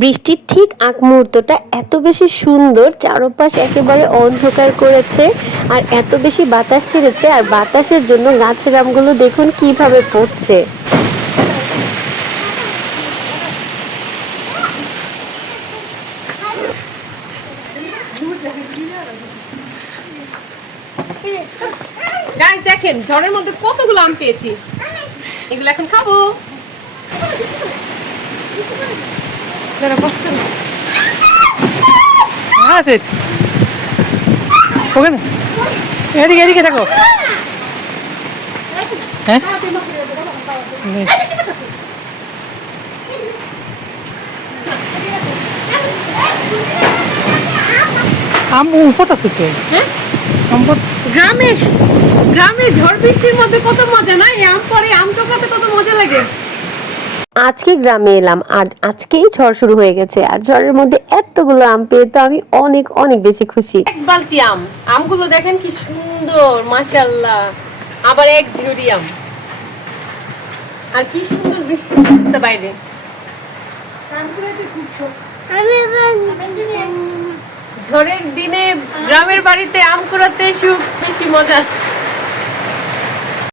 বৃষ্টির ঠিক আগ মুহূর্তটা এত বেশি সুন্দর, চারপাশ একেবারে অন্ধকার করেছে আর এত বেশি বাতাস ছেড়েছে, আর বাতাসের জন্য গাছের আমগুলো দেখুন কিভাবে পড়ছে। গাইস দেখেন ঝড়ের মধ্যে কতগুলো আম পেয়েছি, এগুলো এখন খাবো। এদিকে এদিকে থাকো। হ্যাঁ আম উপর আছে তো। হ্যাঁ গ্রামে গ্রামে ঝড় বৃষ্টির মধ্যে কত মজা না, এই আম পরে আম টোকাতে কত মজা লাগে। আজকে গ্রামে এলাম আর আজকেই ঝড় শুরু হয়ে গেছে, আর ঝড়ের মধ্যে এতগুলো আম পেয়ে তো আমি অনেক অনেক বেশি খুশি। এক বালতি আম, আমগুলো দেখেন কি সুন্দর মাশাআল্লাহ, আবার এক ঝুড়ি আম, আর কি সুন্দর বৃষ্টি হচ্ছে বাইরে। ঝড়ের দিনে গ্রামের বাড়িতে আম কুড়াতে সুখ বেশি মজা।